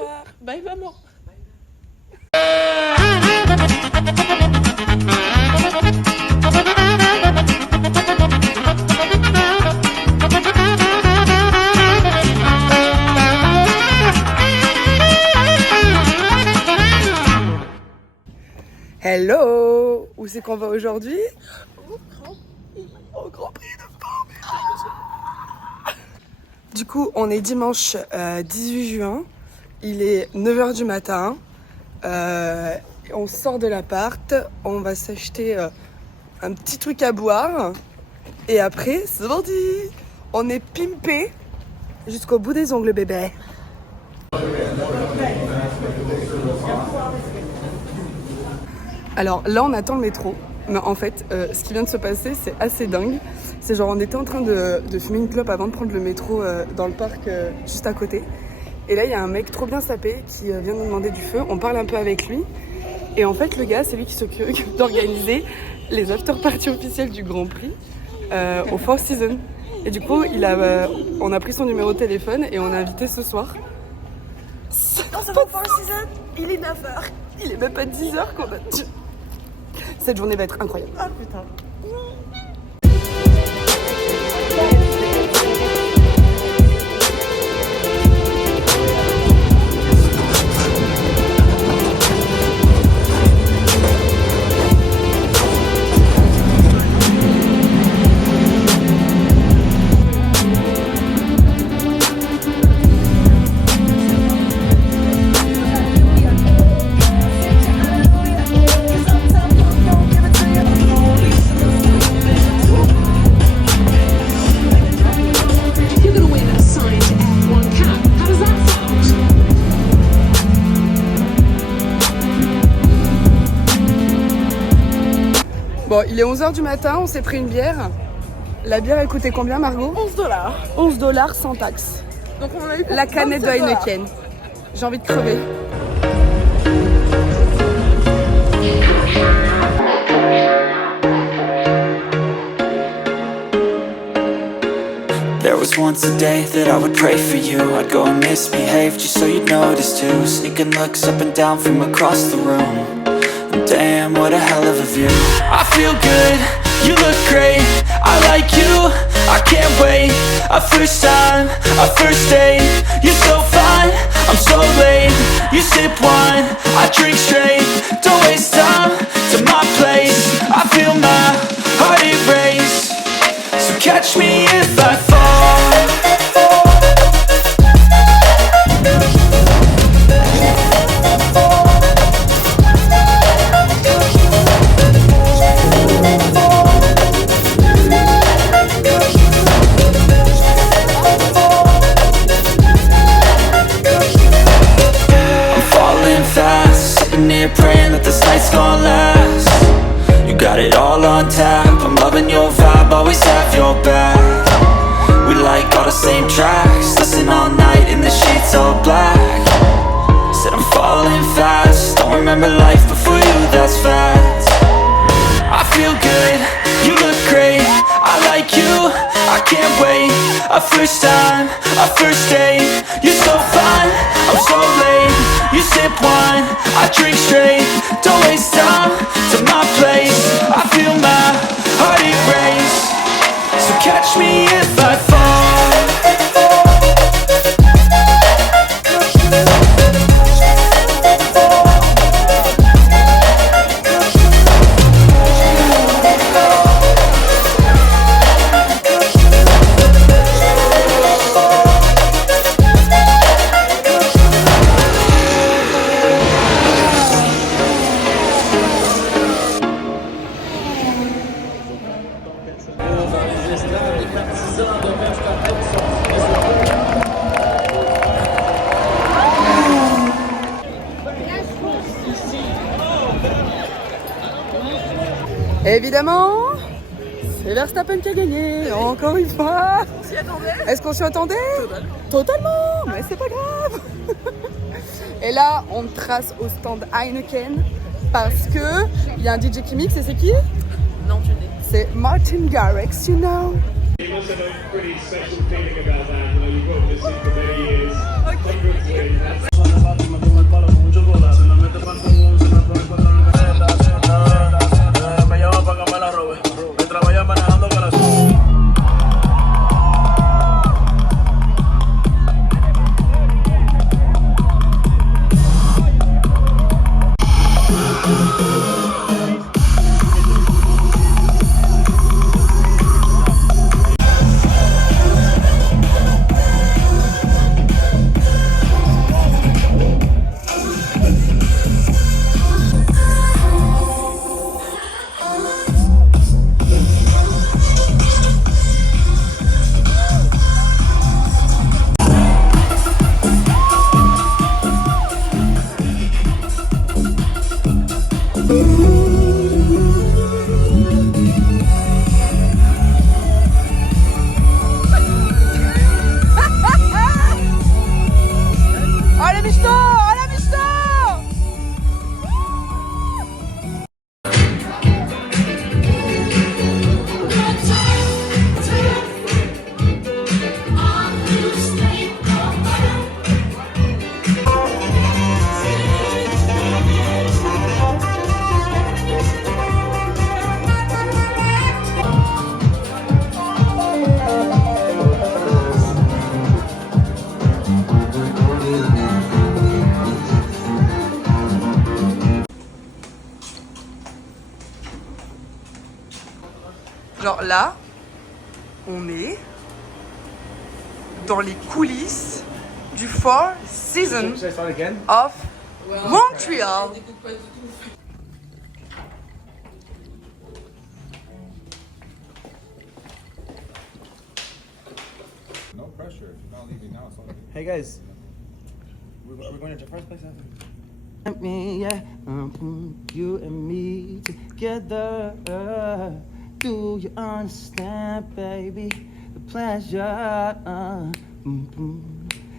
revoir. Bye maman. Hello! Où c'est qu'on va aujourd'hui? Au Grand Prix de Formule 1. Du coup, on est dimanche 18 juin. Il est 9h du matin. On sort de l'appart. On va s'acheter un petit truc à boire. Et après, c'est parti! On est pimpé jusqu'au bout des ongles, bébé. Alors là, on attend le métro. Mais en fait, ce qui vient de se passer, c'est assez dingue. C'est genre, on était en train de fumer une clope avant de prendre le métro dans le parc juste à côté. Et là, il y a un mec trop bien sapé qui vient nous demander du feu. On parle un peu avec lui. Et en fait, le gars, c'est lui qui s'occupe d'organiser les after-parties officielles du Grand Prix au Four Seasons. Et du coup, on a pris son numéro de téléphone et on a invité ce soir. Non, c'est pas Four Seasons, il est 9h. Il est même pas 10h qu'on a... Cette journée va être incroyable. Ah putain. Bon, il est 11h du matin, on s'est pris une bière. La bière, elle coûtait combien, Margot? 11$. $11 sans taxe. Donc on a eu La canette de Heineken. J'ai envie de crever. There was once a day that I would pray for you. I'd go and misbehave just so you'd notice too. Sneaking looks up and down from across the room. And damn, what a hell of a view. I feel good, you look great. I like you, I can't wait. A first time, a first date. You're so fine, I'm so late. You sip wine, I drink straight. Don't waste time to my place. I feel my heart erase. So catch me if I fall. I'm falling fast, sitting here praying that this night's gonna last. You got it all on tap, I'm loving your vibe, always have your back. We like all the same tracks, listen all night in the sheets all black. Said I'm falling fast, don't remember life before you, that's fact. I feel good, you look great, I like you, I can't wait. A first time, a first date. You're so fine, I'm so late. You sip wine, I drink straight. Don't waste time to my place. I feel my heart erase. So catch me if I fall. Évidemment, c'est Verstappen qui a gagné, encore une fois. S'y attendait. Est-ce qu'on s'y attendait? Totalement, mais c'est pas grave. Et là, on trace au stand Heineken parce que il y a un DJ qui mixe et c'est qui? Non, tu dis. C'est Martin Garrix, you know. You must have a pretty special feeling about that. You know, you've got this in for many years. Hundreds of Genre là, on est dans les coulisses du Four Seasons of Montreal. No pressure. If you're not leaving now, it's all good. Hey guys, are we going to Jeffrey's place after? Me, yeah, you and me together. Do you understand, baby? The pleasure.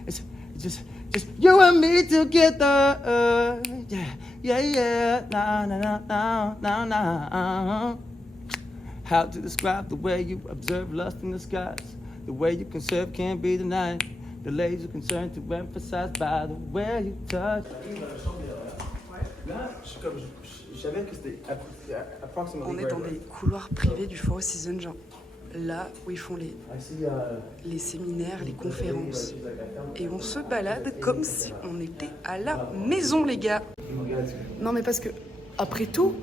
It's just you and me together. Yeah. Nah. How to describe the way you observe lust in the skies? The way you conserve can't be denied. The laser concerned to emphasize by the way you touch. Je savais que c'était On est dans des couloirs privés du Four Seasons, genre là où ils font les séminaires, les conférences. Et on se balade comme si on était à la maison, les gars. Non mais parce que, après tout,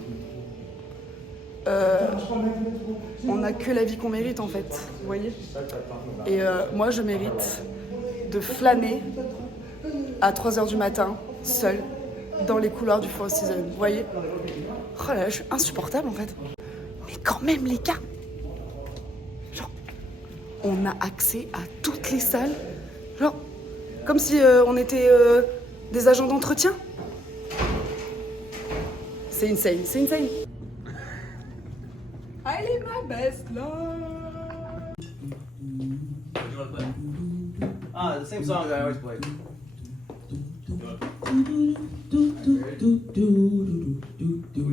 on n'a que la vie qu'on mérite en fait, vous voyez. Et moi je mérite de flâner à 3h du matin, seule, dans les couloirs du Four Seasons, vous voyez. Oh là là, je suis insupportable en fait. Mais quand même les gars, genre, on a accès à toutes les salles, genre, comme si on était des agents d'entretien. C'est insane, c'est insane. I live my best life. the same song I always play.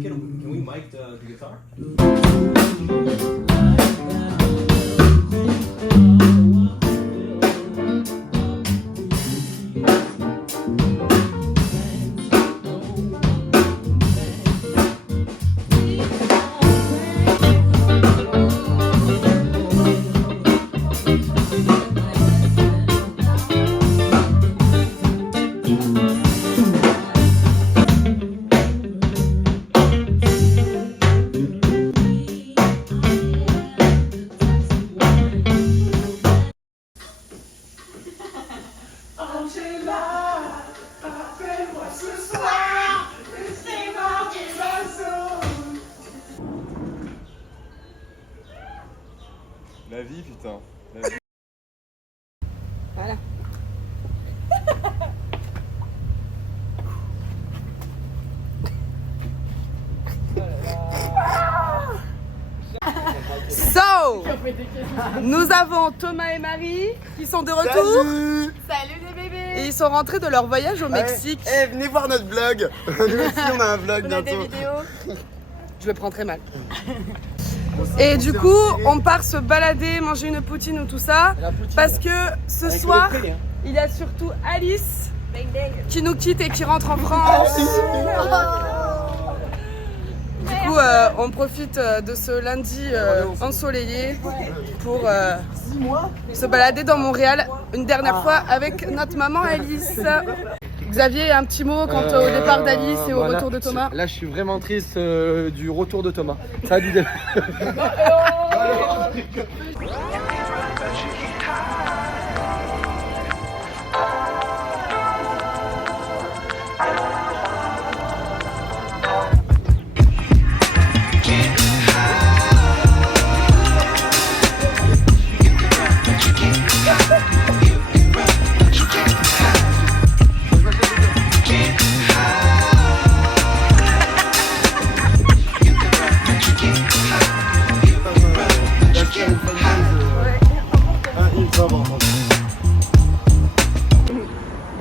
Can we mic the guitar? La vie, putain. La vie. Voilà. So, nous avons Thomas et Marie qui sont de retour. Salut les bébés. Et ils sont rentrés de leur voyage au Mexique. Eh, venez voir notre vlog. Nous aussi, on a un vlog On a des bientôt. vidéos. Je le prends très mal. Et du coup, on part se balader, manger une poutine ou tout ça. Parce que ce soir, il y a surtout Alice qui nous quitte et qui rentre en France. Du coup, on profite de ce lundi ensoleillé pour se balader dans Montréal une dernière fois avec notre maman Alice. Xavier, un petit mot quant au départ d'Alice et au retour de Thomas. Là, je suis vraiment triste du retour de Thomas. Ça a du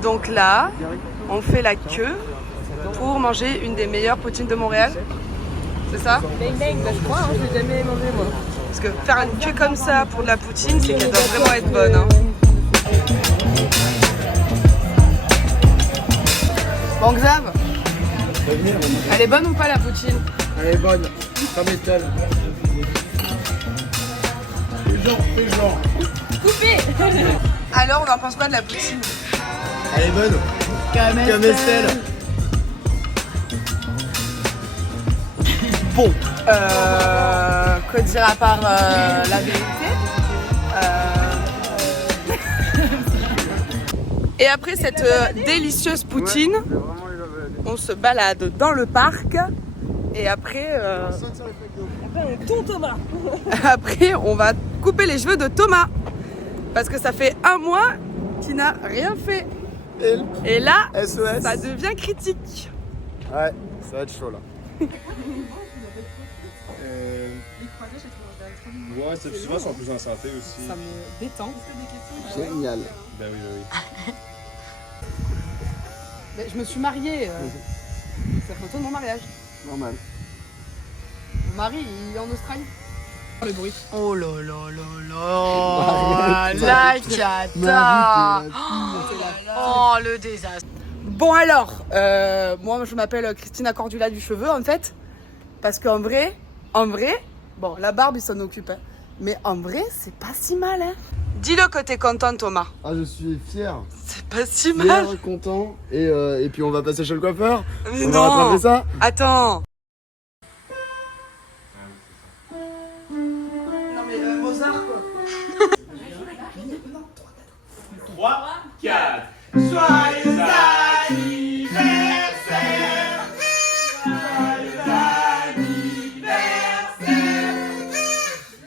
Donc là, on fait la queue pour manger une des meilleures poutines de Montréal. C'est ça? Bang bang, bah, je crois, hein, je l'ai jamais mangé moi. Parce que faire une queue comme ça pour de la poutine, c'est qu'elle doit vraiment être bonne. Hein. Bon Xav, elle est bonne ou pas la poutine? Elle est bonne. Ça m'étonne. Fais genre. Coupé. Alors, on en pense quoi de la poutine? Elle est bonne. Comme Estelle. Bon, que dire à part la vérité Et après cette délicieuse poutine, on se balade dans le parc et après, après on va couper les cheveux de Thomas parce que ça fait un mois qu'il n'a rien fait. Et là, SOS. ça devient critique. Ouais, ça va être chaud là. Ouais, ces festivals sont plus en santé aussi. Ça me détend. Génial. Ben oui, ben oui. Mais je me suis mariée. C'est la photo de mon mariage. Normal. Mon mari, il est en Australie. Le bruit. Oh là là là là. La cata. Oh le désastre. Bon alors, moi je m'appelle Christina Cordula du cheveu en fait. Parce qu'en vrai, bon la barbe il s'en occupe. Hein, mais en vrai, c'est pas si mal. Hein. Dis-le que t'es content Thomas. Ah, je suis fier. C'est pas si mal. Fier, content. Et puis on va passer chez le coiffeur. Mais On va rattraper ça. Attends. Non mais Mozart quoi. 3, 4. Joyeux anniversaire. Joyeux anniversaire.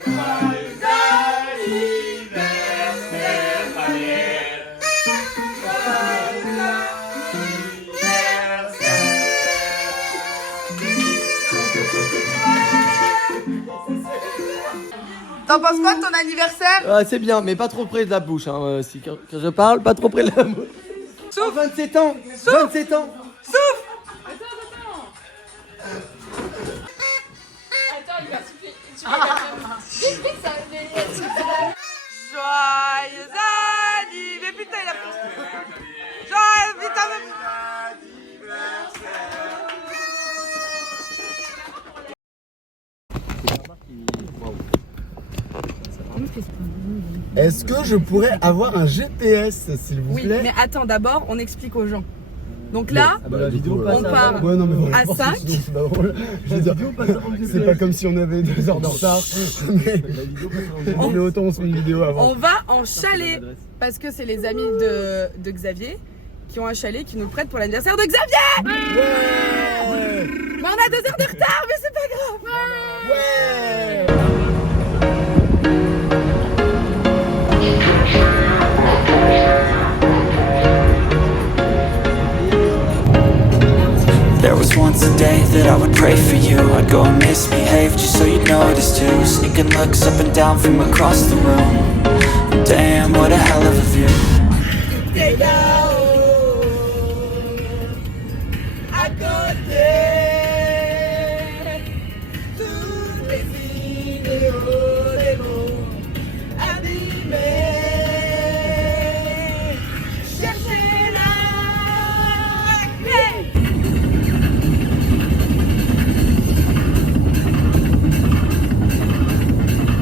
Joyeux anniversaire, Marielle. Joyeux T'en penses quoi de ton anniversaire? C'est bien, mais pas trop près de la bouche. Hein, si, quand je parle, pas trop près de la bouche. Souffle. 27 ans. 27 ans. Joyeux anniversaire. Mais putain, il a Joyeux putain Est-ce que je pourrais avoir un GPS, s'il vous Oui, plaît? mais attends, d'abord, on explique aux gens. Donc là, Ah bah, la vidéo passe on avant. part Ouais, non, mais voilà, à je pense que 5. sinon, c'est pas drôle. Je veux dire, c'est pas comme si on avait 2 heures de retard. Mais autant on se met une vidéo avant. On va en chalet parce que c'est les amis de Xavier qui ont un chalet qui nous le prêtent pour l'anniversaire de Xavier. Ouais. Mais on a 2 heures de retard, mais c'est pas grave. Ouais. There was once a day that I would pray for you. I'd go and misbehave just so you'd notice too. Sneaking looks up and down from across the room. Damn, what a hell of a view.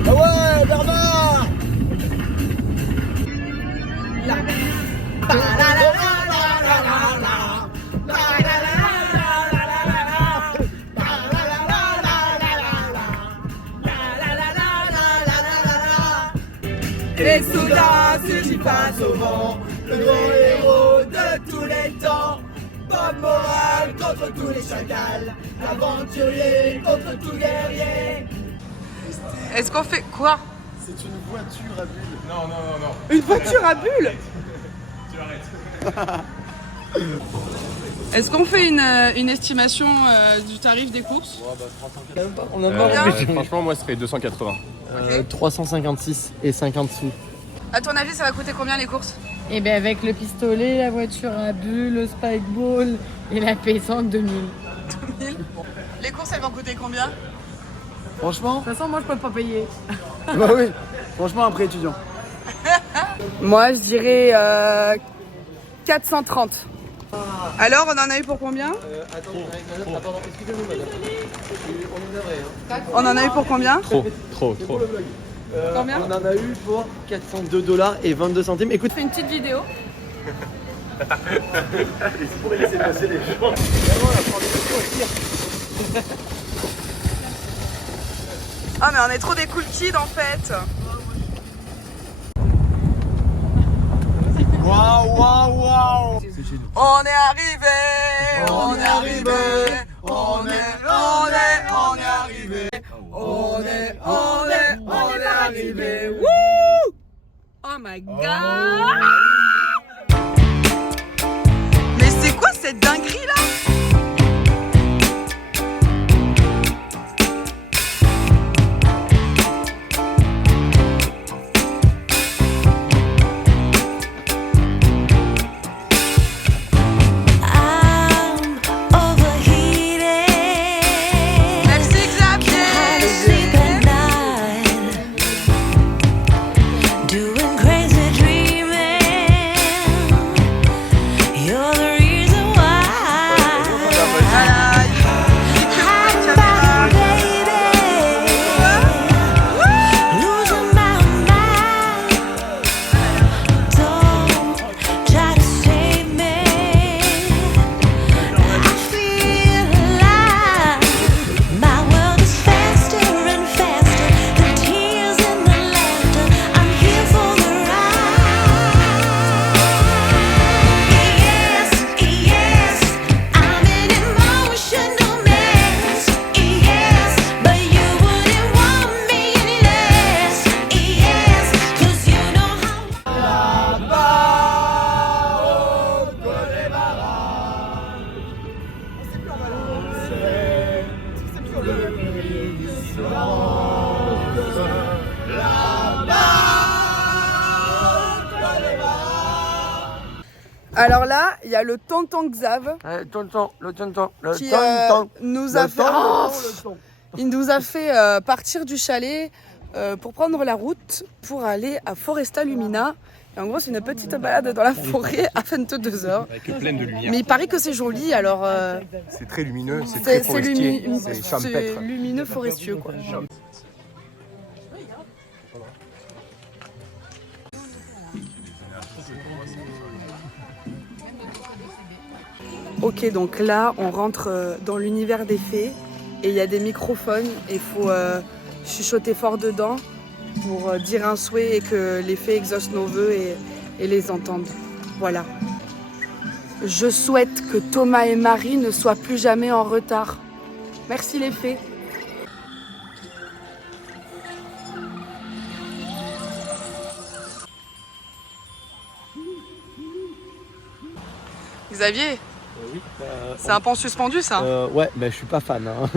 Ah ouais, Bernard. Les soldats surgissent face au vent, le grand héros de tous les temps. Bob Moral contre tous les chacals, l'aventurier contre tout guerrier. Est-ce qu'on fait quoi? C'est une voiture à bulles. Non, non, non, non. Une voiture à bulles? Tu arrêtes. Est-ce qu'on fait une estimation du tarif des courses? On a marre. Franchement, moi, ce serait 280. 356 et 50 sous. À ton avis, ça va coûter combien les courses? Et bien avec le pistolet, la voiture à bulles, le spike ball et la pétanque 2000. 2000. Les courses, elles vont coûter combien? Franchement, De toute façon, moi je peux pas payer. Bah oui. Franchement, après étudiant. Moi, je dirais 430. Alors, on en a eu pour combien? attends, excusez-nous madame. On est navré, hein. On en a eu pour combien? Trop. Combien? On en a eu pour 402 $ et 22 centimes. Écoute, On fait une petite vidéo. Ah mais on est trop des cool kids en fait. Waouh, waouh, waouh. On est arrivé, on est arrivé, on est arrivé, on est arrivé. Wouh! Oh my god! Mais c'est quoi cette dinguerie là? Alors là, il y a le tonton Xav qui nous a fait, il nous a fait partir du chalet pour prendre la route pour aller à Foresta Lumina. Et en gros, c'est une petite balade dans la forêt à 22h. Avec pleine de lumière. Mais il paraît que c'est joli, alors... C'est très lumineux, c'est très forestier, c'est champêtre. C'est lumineux forestieux, quoi. Ok, donc là, on rentre dans l'univers des fées et il y a des microphones et il faut chuchoter fort dedans pour dire un souhait et que les fées exaucent nos vœux et les entendent. Voilà. Je souhaite que Thomas et Marie ne soient plus jamais en retard. Merci les fées. Xavier, Oui, c'est un pont suspendu ça? ouais, mais je suis pas fan. Hein.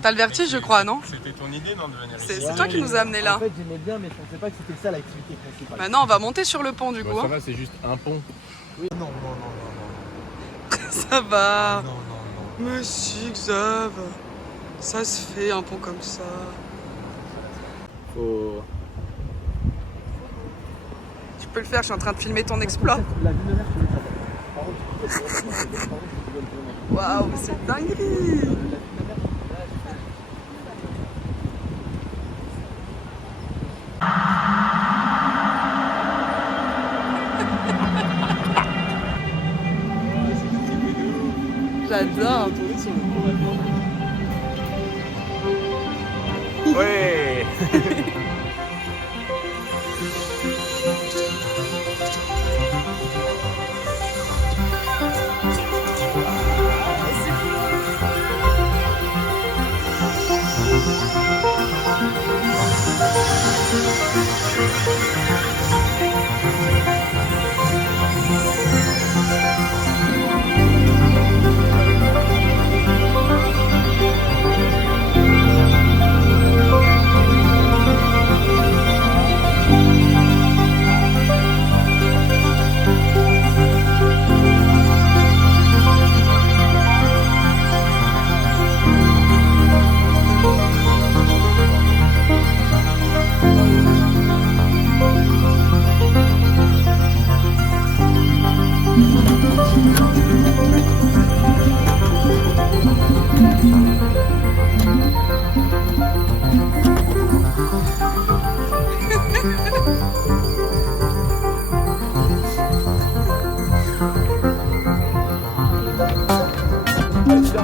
T'as le vertige, je crois, non? C'était ton idée, non, de venir ici? C'est toi qui nous as amenés là. En fait, j'aimais bien, mais je pensais pas que c'était ça l'activité principale. Maintenant, on va monter sur le pont du coup. Ça Hein. va, c'est juste un pont. Oui, non, non, non, non, Ça va. non, non, non, non. Mais si, Xav. Ça se fait un pont comme ça. Faut... Tu peux le faire, je suis en train de filmer ton exploit. La vue de mer, je te l'ai pas. Par contre, Waouh, c'est dinguerie. J'adore. Ouais.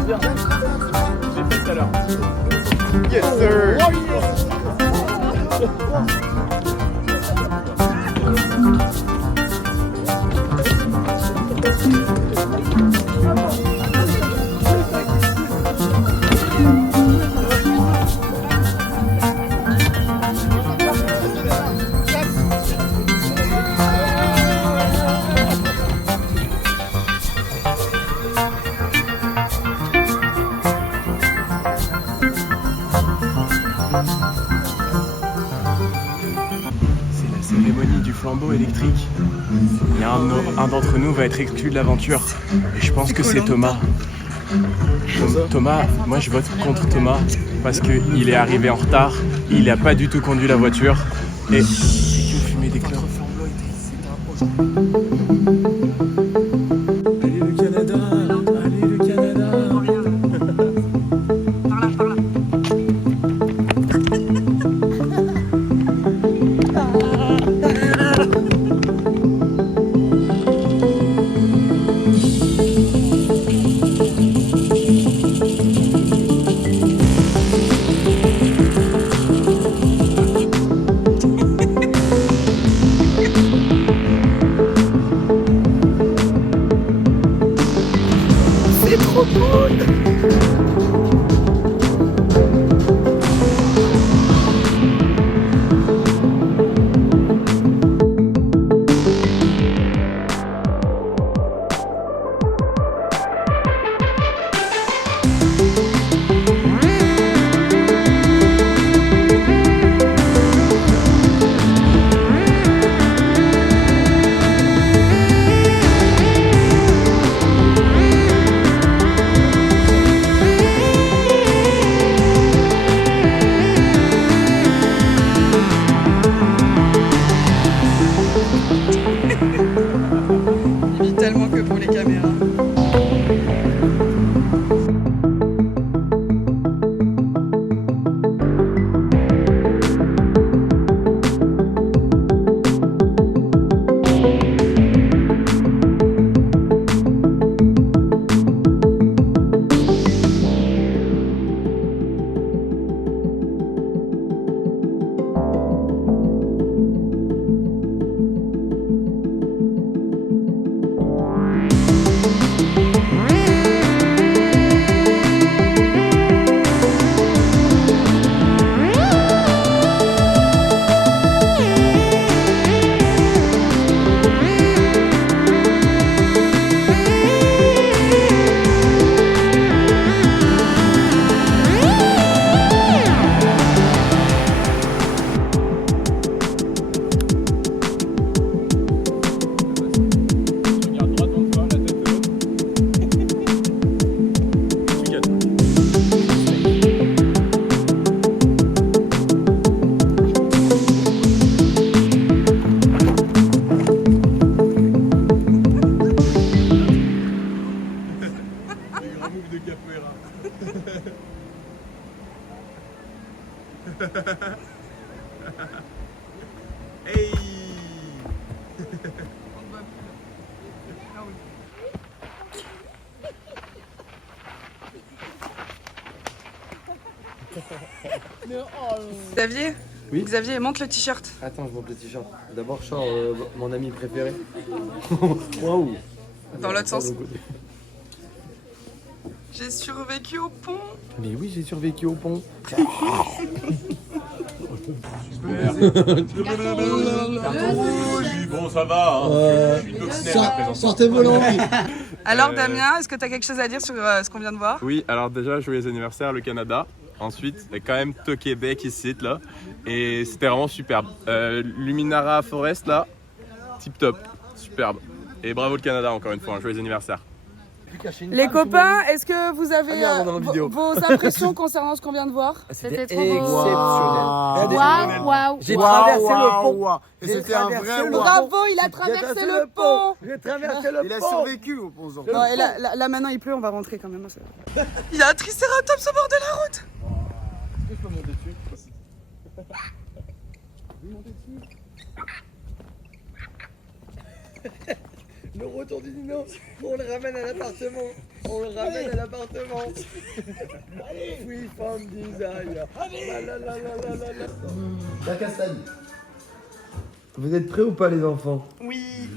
J'ai fait tout à l'heure. Yes sir. flambeau électrique. Et un d'entre nous va être exclu de l'aventure. Et je pense que c'est Thomas. Thomas, moi je vote contre Thomas parce qu'il est arrivé en retard, il n'a pas du tout conduit la voiture et c'est que fumer des clopes. Allez le Canada, allez le Canada. Il vit tellement que pour les caméras. Hey. Xavier? Oui. Xavier, monte le t-shirt. Attends, je monte le t-shirt. D'abord, je sors mon ami préféré. Waouh. Dans l'autre sens. J'ai survécu au pont. Mais oui, j'ai survécu au pont. Bon, ça va. Je suis une coccinelle à présent. Sortez vos langues. Alors Damien, est-ce que tu as quelque chose à dire sur ce qu'on vient de voir? Oui, alors déjà, joyeux anniversaire le Canada. Ensuite, il y a quand même to Québec ici, là. Et c'était vraiment superbe. Luminara Forest, là, tip top, superbe. Et bravo le Canada, encore une fois, un joyeux anniversaire. Les copains, est-ce que vous avez Ah merde, on est en vidéo. vos impressions concernant ce qu'on vient de voir? C'était trop beau. Exceptionnel. Waouh, waouh. J'ai traversé le pont. Et c'était un vrai waouh. Bravo, il a traversé le pont. J'ai traversé le pont. Il a survécu au pont. Non, et là, maintenant il pleut, on va rentrer quand même. Il y a un tricératops au bord de la route. Est-ce que je peux monter dessus? Le retour du dino, on le ramène à l'appartement. On le ramène à l'appartement. Oui, femme design. La castagne. Vous êtes prêts ou pas, les enfants? Oui.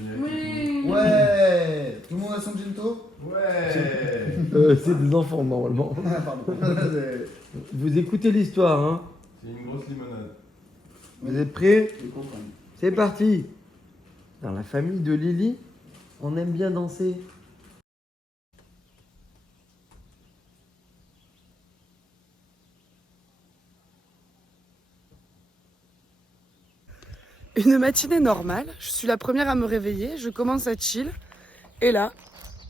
Ouais. Tout le monde a son gento? Ouais. C'est des enfants, normalement. Vous écoutez l'histoire, hein? C'est une grosse limonade. Vous êtes prêts? C'est parti. Dans la famille de Lily, on aime bien danser. Une matinée normale, je suis la première à me réveiller, je commence à chill. Et là,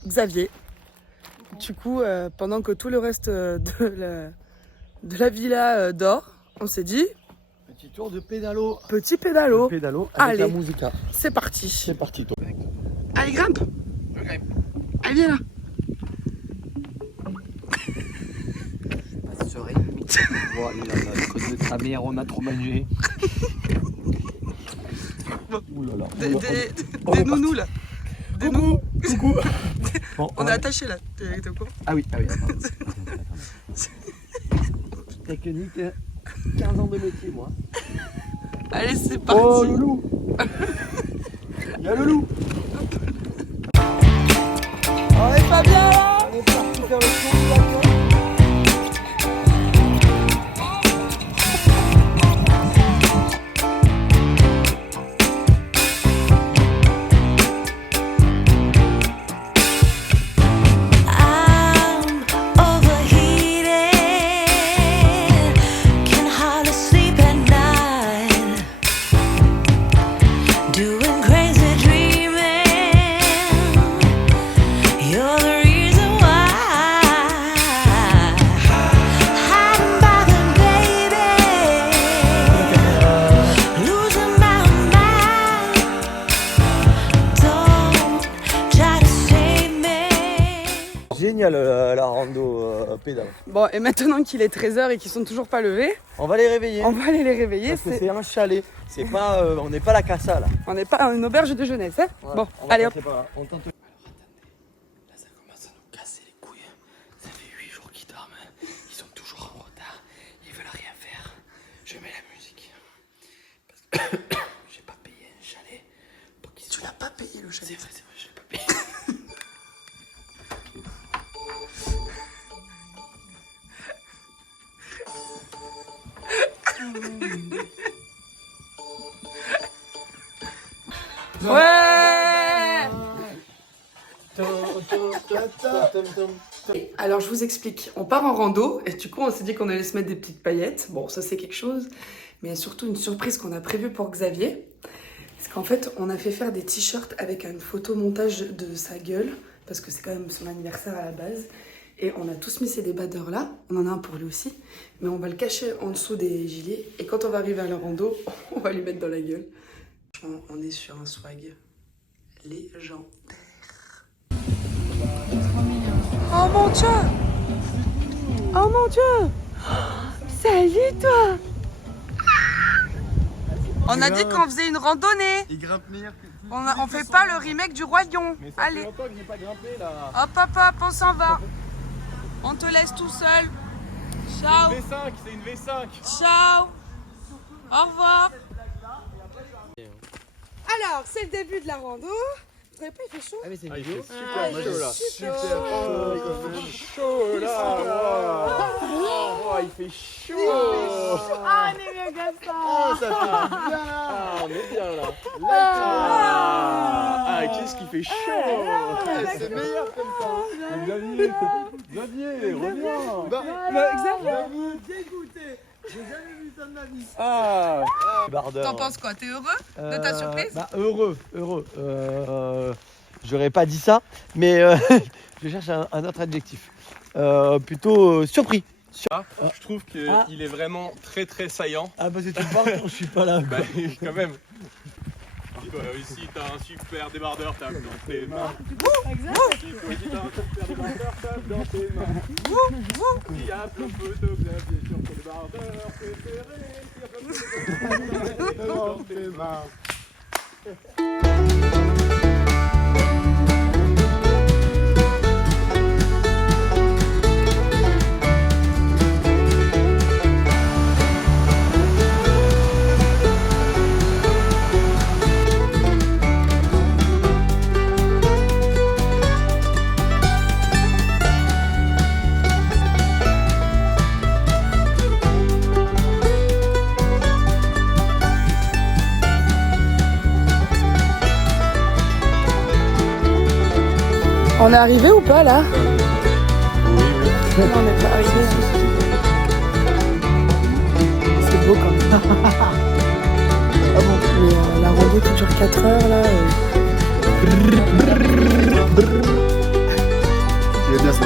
Xavier. Du coup, pendant que tout le reste de la villa dort, on s'est dit... Petit tour de pédalo. Petit pédalo. Pédalo avec Allez, la musica. c'est parti. C'est parti, toi. Allez, grimpe. Allez, viens là. Pas serein. Bon, allez, là, la cause de ta mère, on a trop mangé. Ouh là là. Des nounous là. Des nounous. Coucou. Bon, On est attachés là. T'es au courant? Ah oui, attends. Technique, 15 ans de métier, moi. Allez, c'est parti. Oh, le loup. Il y a le loup. On est pas bien là. On est parti faire le tour du lac. Génial la rando pédale. Bon, et maintenant qu'il est 13h et qu'ils sont toujours pas levés, On va les réveiller. on va aller les réveiller. Parce que c'est un chalet. C'est pas, on n'est pas la casa là. On n'est pas une auberge de jeunesse, hein. Voilà. Bon, On va allez hop. passer par là. On tente. Là, ça commence à nous casser les couilles. Ça fait 8 jours qu'ils dorment. Ils sont toujours en retard. Ils veulent rien faire. Je mets la musique. Parce que j'ai pas payé un chalet. Pour qu'ils Tu l'as pas payé le chalet. C'est vrai, je l'ai pas payé. Ouais. Alors je vous explique, on part en rando et du coup on s'est dit qu'on allait se mettre des petites paillettes. Bon, ça c'est quelque chose, mais il y a surtout une surprise qu'on a prévue pour Xavier. Parce qu'en fait on a fait faire des t-shirts avec une photo montage de sa gueule, parce que c'est quand même son anniversaire à la base. Et on a tous mis ces débardeurs là, on en a un pour lui aussi, mais on va le cacher en dessous des gilets et quand on va arriver à la rando, on va lui mettre dans la gueule. On est sur un swag légendaire. Oh mon Dieu! Oh mon Dieu! Salut toi! On a dit qu'on faisait une randonnée. Il grimpe meilleur que... On fait pas le remake du Roi Lion. Mais ça Allez, fait longtemps que j'ai pas grimpé là. hop hop hop, on s'en va. On te laisse tout seul. Ciao. V5, c'est une V5. Ciao. Au revoir. Alors, c'est le début de la rando. Vous trouvez pas, il fait chaud? Ah mais c'est Ah, il vidéo. fait super chaud là. Super Oh, il fait chaud là. Oh, il fait chaud. Ah, on est mieux comme ça. Oh, ça fait bien là. Ah, on est bien là. Ah, qu'est-ce qui fait chaud. C'est meilleur comme ça. Xavier, reviens. Xavier, Dégoûté. J'ai jamais vu ça de ma vie. Ah. t'en penses quoi? T'es heureux de ta surprise? Bah, heureux. J'aurais pas dit ça, mais je cherche un autre adjectif. Plutôt surpris. Je trouve qu'il est vraiment très très saillant. Ah bah c'est tout partout, je suis pas là. Bah, quand même. Ici, t'as un super débardeur, tape dans tes mains. Ici, t'as un super débardeur, tape dans tes mains. Il y a plein de photos Xavier sur ton débardeur préféré. Il y a plein de photos dans tes mains. On est arrivé ou pas là? Oui. On n'est pas arrivé. C'est beau quand même. Mais la rando qui dure 4 heures là. Il est bien ce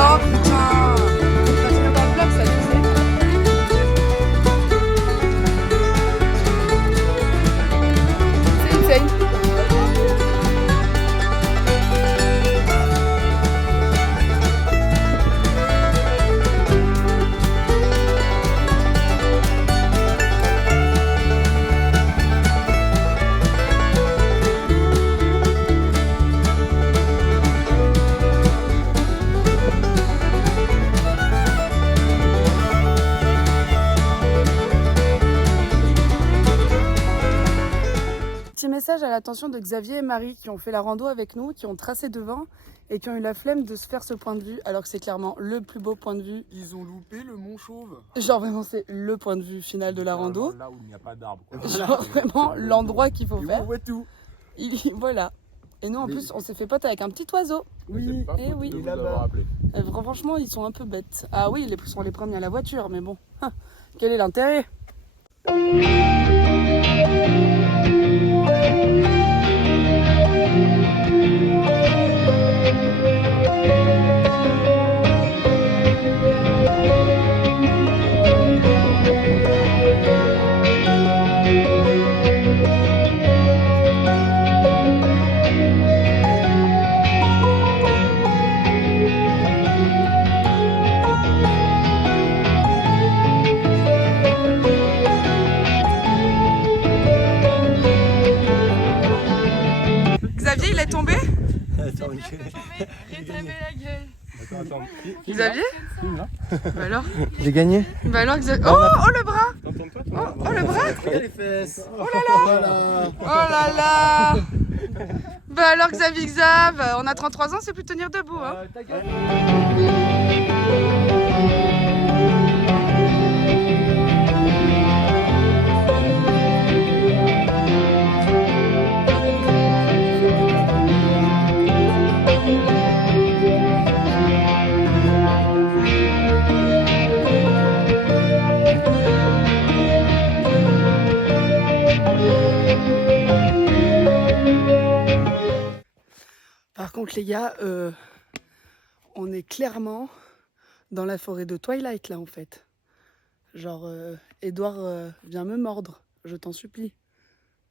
Oh putain! Ça tient dans le bloc, ça, tu sais. C'est insane. Petit message à l'attention de Xavier et Marie qui ont fait la rando avec nous, qui ont tracé devant et qui ont eu la flemme de se faire ce point de vue alors que c'est clairement le plus beau point de vue. Ils ont loupé le Mont Chauve. Genre vraiment c'est le point de vue final de la rando. Là où il n'y a pas d'arbre. Genre vraiment l'endroit qu'il faut Et faire. on voit tout. Voilà. Et nous en plus on s'est fait pote avec un petit oiseau. Oui. Eh oui. Et là-bas. Franchement ils sont un peu bêtes. Ah oui ils sont les premiers à la voiture mais bon. Quel est l'intérêt? Xavier il est tombé? Attends. Xavier? Bah alors? J'ai gagné. Bah alors Xavier. Oh le bras! Contente-toi, Oh le bras! Regarde les fesses. Oh là là! Bah alors Xavier on a 33 ans, c'est plus tenir debout hein. Par contre les gars, on est clairement dans la forêt de Twilight là en fait. Genre Edouard viens me mordre, je t'en supplie.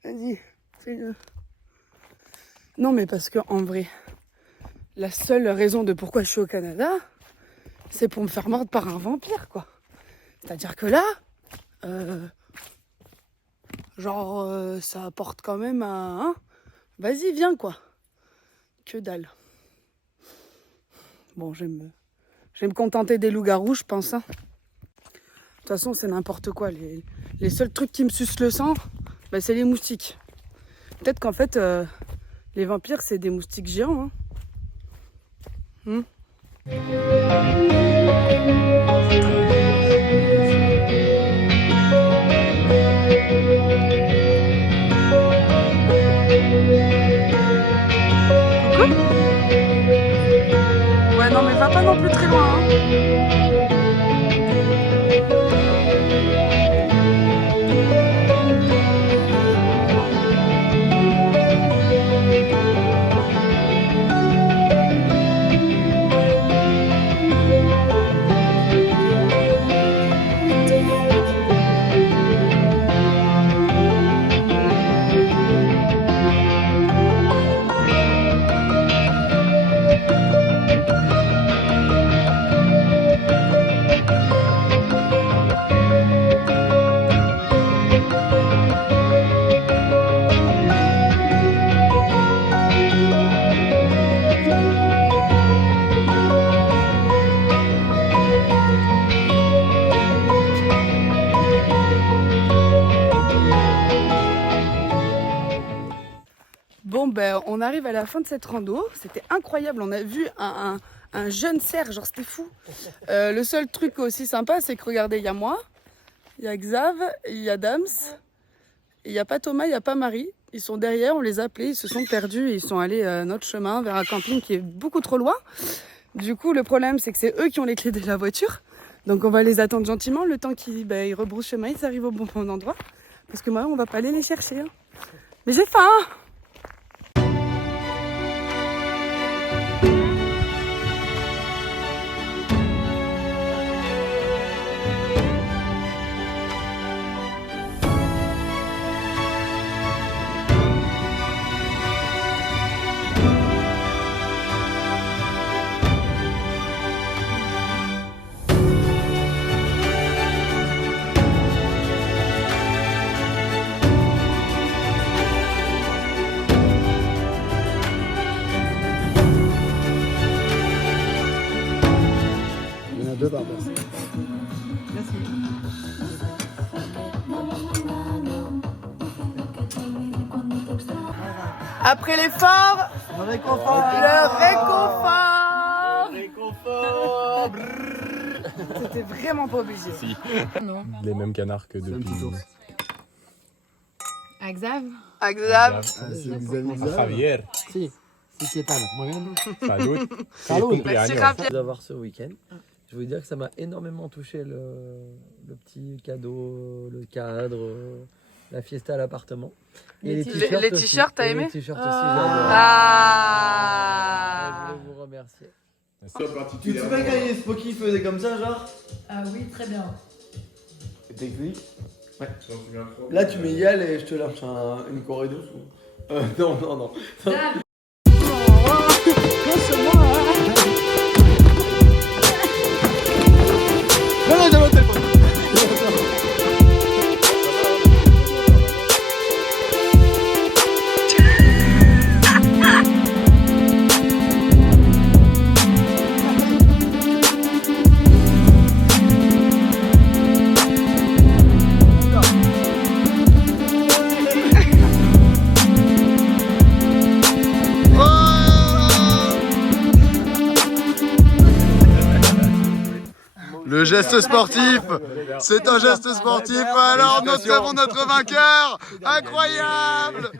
Vas-y, fais-le. Non mais parce que en vrai, la seule raison de pourquoi je suis au Canada, c'est pour me faire mordre par un vampire quoi. C'est-à-dire que là, ça apporte quand même un... Hein, vas-y viens quoi. Que dalle. Bon, je vais me contenter des loups-garous, je pense. Hein. De toute façon, c'est n'importe quoi. Les seuls trucs qui me sucent le sang, bah, c'est les moustiques. Peut-être qu'en fait, les vampires, c'est des moustiques géants. Hein. Ouais, non, mais va pas non plus très loin. Hein. Bon, ben, on arrive à la fin de cette rando. C'était incroyable. On a vu un un jeune cerf, genre c'était fou. Le seul truc aussi sympa, c'est que regardez, il y a moi, il y a Xav, il y a Dams, il n'y a pas Thomas, il n'y a pas Marie. Ils sont derrière, on les a appelés, ils se sont perdus et ils sont allés notre chemin vers un camping qui est beaucoup trop loin. Du coup, le problème, c'est que c'est eux qui ont les clés de la voiture. Donc on va les attendre gentiment, le temps qu'ils ils rebroussent chemin, ils arrivent au bon endroit. Parce que moi, on va pas aller les chercher. Hein. Mais j'ai faim! Il y en a 2 par personne. Après l'effort, Le réconfort. le réconfort. C'était vraiment pas obligé. Si. Non. Les mêmes canards que C'est un depuis. petit ours. À Xav. À Xav. C'est Xavier A Javier. Si, si qui est pas là. Moi-même. Salud. Salud. Merci Javier. D'avoir ce week-end. Je veux dire que ça m'a énormément touché le petit cadeau, le cadre, la fiesta à l'appartement. Et Les les aussi. t-shirts, t'as Et aimé? Les t-shirts aussi, j'adore. Ah. Je voulais vous remercier. Tu te souviens quand Spocky faisait comme ça, genre? Ah oui, très bien. Technique. Ouais. Là, tu mets Yal et je te lâche une choré douce. Non, non, non. Non, non, non, téléphone. Le geste sportif, c'est un geste sportif. Alors nous avons notre vainqueur, incroyable.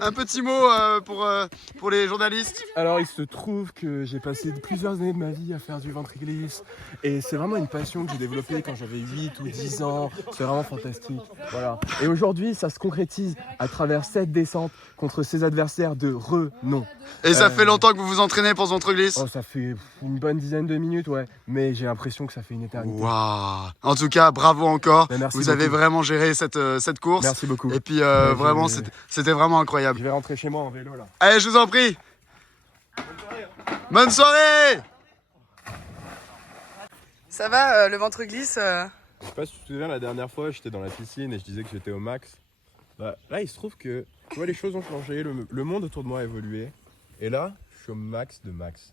Un petit mot pour les journalistes. Alors il se trouve que j'ai passé plusieurs années de ma vie à faire du ventriglisse et c'est vraiment une passion que j'ai développée quand j'avais 8 ou 10 ans, c'est vraiment fantastique. Voilà. Et aujourd'hui ça se concrétise à travers cette descente contre ses adversaires de renom. Et ça fait longtemps que vous vous entraînez pour ce ventre-glisse? Oh ça fait une bonne dizaine de minutes ouais, mais j'ai l'impression que ça fait une éternité. Waouh. En tout cas, bravo encore. Merci vous avez beaucoup. vraiment géré cette course. Merci beaucoup. Et puis vraiment, c'était vraiment incroyable. Je vais rentrer chez moi en vélo là. Allez, je vous en prie. Bonne soirée. Ça va, le ventre glisse Je sais pas si tu te souviens, la dernière fois j'étais dans la piscine et je disais que j'étais au max. Bah, là il se trouve que tu vois, les choses ont changé, le monde autour de moi a évolué. Et là, je suis au max de max.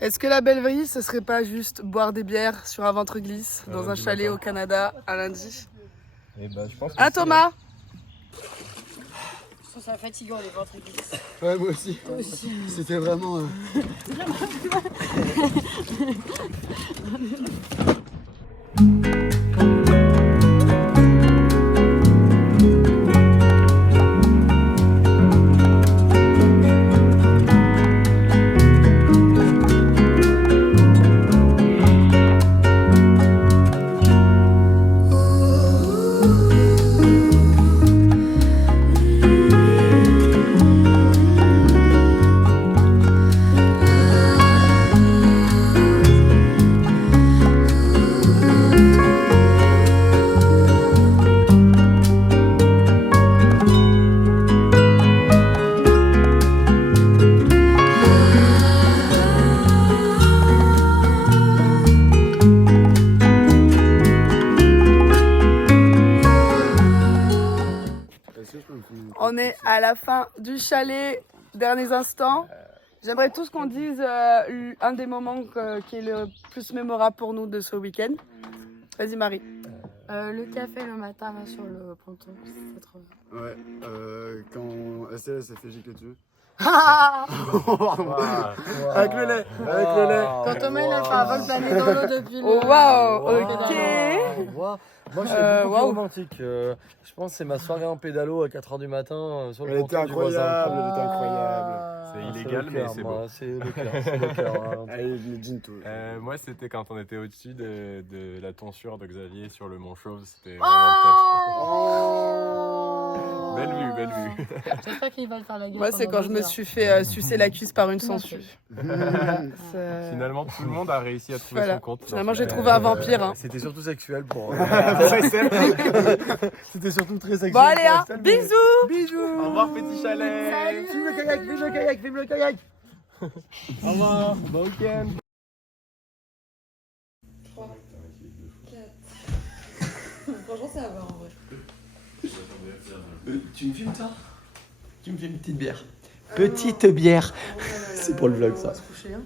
Est-ce que la belle vie, ce serait pas juste boire des bières sur un ventre glisse dans un chalet au Canada un lundi? Et bah, je pense que Ah Thomas? Je trouve ça fatigant les ventres glissent. Ouais, moi aussi. C'était vraiment. On est à la fin du chalet, derniers instants. J'aimerais tous qu'on dise un des moments qui est le plus mémorable pour nous de ce week-end. Vas-y Marie. Le café le matin là, sur le ponton, c'est trop bien. Ouais, quand SLS s'est fait gicler dessus. Avec le lait, avec le lait. Quand Thomas il a fait un vol plané dans l'eau depuis le... Oh, waouh, Ok. Moi, je suis beaucoup plus romantique. Je pense que c'est ma soirée en pédalo à 4h du matin sur le Elle était ponton du voisin. incroyable, elle était incroyable. C'est illégal, mais c'est beau. C'est le cœur, c'est le cœur. Hein. Allez, les jeans tout. Moi, c'était quand on était au-dessus de la tonsure de Xavier sur le Mont Chauve. C'était vraiment top. Belle vue, belle vue. J'espère qu'il va le faire la gueule. Moi, c'est quand je me suis fait sucer la cuisse par une sangsue. Finalement, tout le monde a réussi à trouver Voilà. son compte. Finalement, j'ai trouvé un vampire. Hein. C'était surtout sexuel pour. C'était surtout très sexy. Bon, allez, hein, bisous. Bisous. Au revoir, petit chalet. Filme le kayak, filme le kayak, filme le kayak. Au revoir. Bon week-end. 3, 4. Franchement, ça va en vrai. Tu me filmes ça? Tu me filmes une petite bière. Petite bière. C'est pour le vlog ça. On va se coucher, hein.